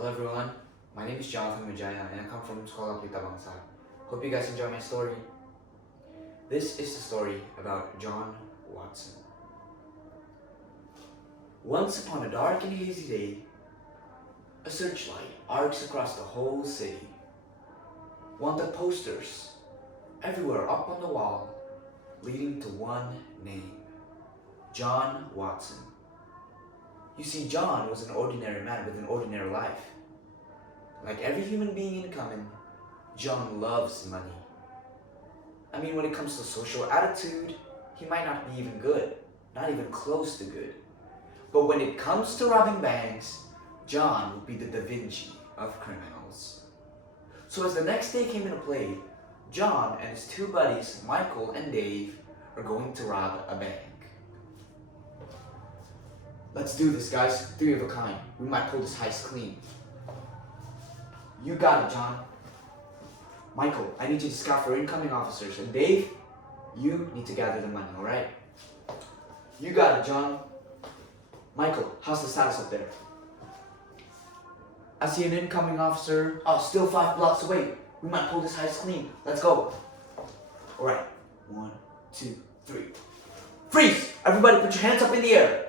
Hello everyone, my name is Jonathan Wijaya and I come from Sekolah, Pelita, Bangsa. Hope you guys enjoy my story. This is the story about John Watson. Once upon a dark and hazy day, a searchlight arcs across the whole city. Wanted posters everywhere up on the wall, leading to one name, John Watson. You see, John was an ordinary man with an ordinary life. Like every human being in common, John loves money. I mean, when it comes to social attitude, he might not be even good, not even close to good. But when it comes to robbing banks, John would be the Da Vinci of criminals. So as the next day came into play, John and his two buddies, Michael and Dave, are going to rob a bank. Let's do this, guys. Three of a kind. We might pull this heist clean. You got it, John. Michael, I need you to scout for incoming officers. And Dave, you need to gather the money, alright? You got it, John. Michael, how's the status up there? I see an incoming officer. Oh, still 5 blocks away. We might pull this heist clean. Let's go. Alright. 1, 2, 3. Freeze! Everybody put your hands up in the air.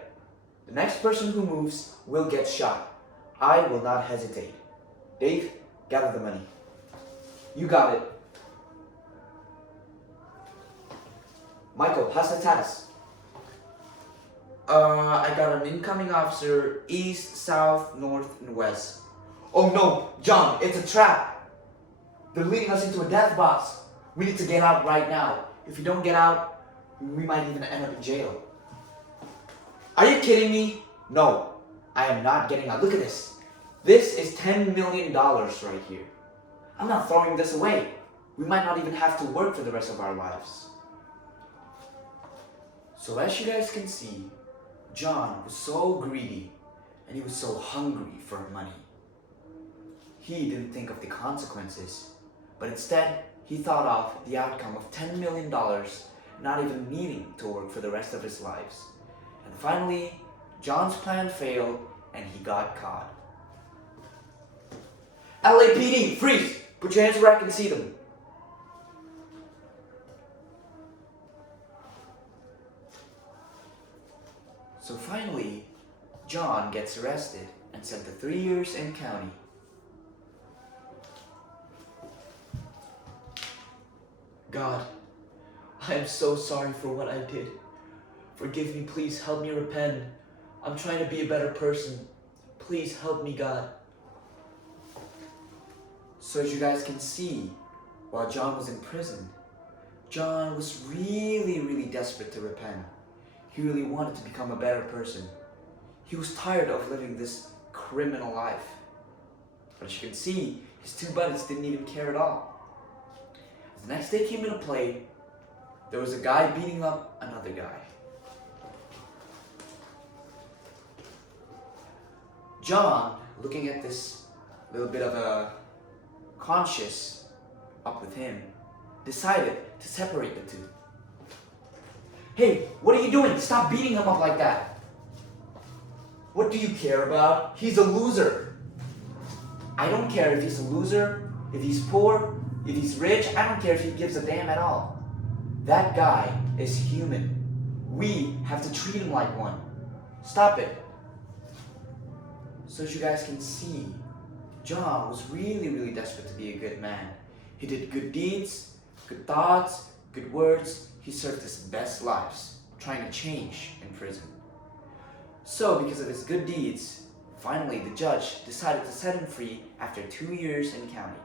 The next person who moves will get shot. I will not hesitate. Dave, gather the money. You got it. Michael, how's the status? I got an incoming officer east, south, north, and west. Oh no, John, it's a trap. They're leading us into a death box. We need to get out right now. If we don't get out, we might even end up in jail. Are you kidding me? No, I am not getting out. Look at this. This is $10 million right here. I'm not throwing this away. We might not even have to work for the rest of our lives. So as you guys can see, John was so greedy and he was so hungry for money. He didn't think of the consequences, but instead he thought of the outcome of $10 million, not even needing to work for the rest of his lives. And finally, John's plan failed and he got caught. LAPD, freeze! Put your hands where I can see them. So finally, John gets arrested and sent to 3 years in county. God, I am so sorry for what I did. Forgive me, please help me repent. I'm trying to be a better person. Please help me, God. So as you guys can see, while John was in prison, John was really desperate to repent. He really wanted to become a better person. He was tired of living this criminal life. But as you can see, his two buddies didn't even care at all. As the next day came into play, there was a guy beating up another guy. John, looking at this little bit of a conscience up with him, decided to separate the two. Hey, what are you doing? Stop beating him up like that. What do you care about? He's a loser. I don't care if he's a loser, if he's poor, if he's rich. I don't care if he gives a damn at all. That guy is human. We have to treat him like one. Stop it. So as you guys can see, John was really desperate to be a good man. He did good deeds, good thoughts, good words. He served his best lives, trying to change in prison. So because of his good deeds, finally the judge decided to set him free after 2 years in county.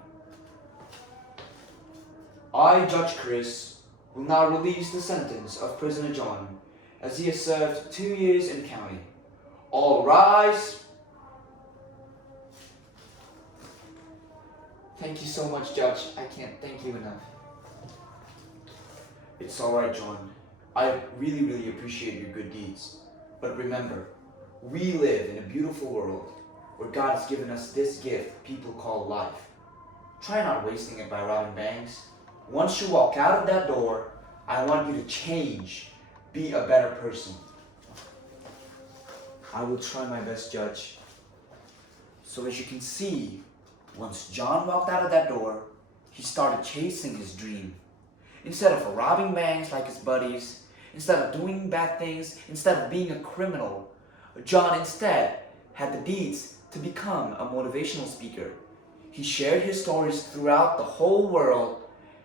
I, Judge Chris, will now release the sentence of prisoner John as he has served 2 years in county. All rise. Thank you so much, Judge. I can't thank you enough. It's alright, John. I really appreciate your good deeds. But remember, we live in a beautiful world where God has given us this gift people call life. Try not wasting it by robbing banks. Once you walk out of that door, I want you to change. Be a better person. I will try my best, Judge. So as you can see, once John walked out of that door, he started chasing his dream. Instead of robbing banks like his buddies, instead of doing bad things, instead of being a criminal, John instead had the deeds to become a motivational speaker. He shared his stories throughout the whole world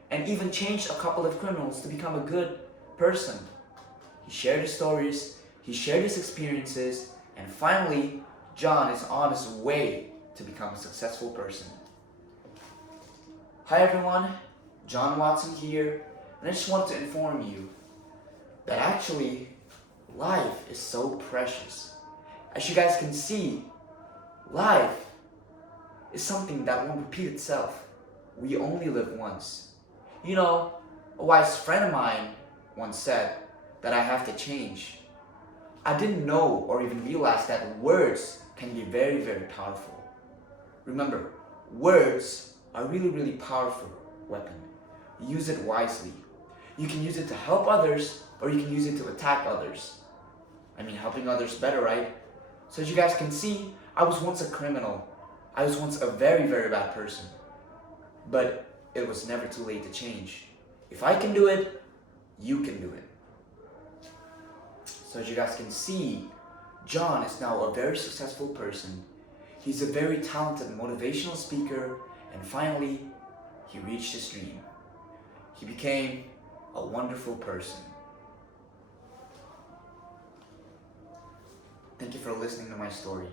and even changed a couple of criminals to become a good person. He shared his stories, he shared his experiences, and finally, John is on his way to become a successful person. Hi everyone, John Watson here, and I just want to inform you that actually life is so precious. As you guys can see, life is something that won't repeat itself. We only live once. You know, a wise friend of mine once said that I have to change. I didn't know or even realize that words can be very, very powerful. Remember, words are really powerful weapon. Use it wisely. You can use it to help others or you can use it to attack others. I mean, helping others better, right? So as you guys can see, I was once a criminal. I was once a very bad person. But it was never too late to change. If I can do it, you can do it. So as you guys can see, John is now a very successful person. He's a very talented motivational speaker, and finally, he reached his dream. He became a wonderful person. Thank you for listening to my story.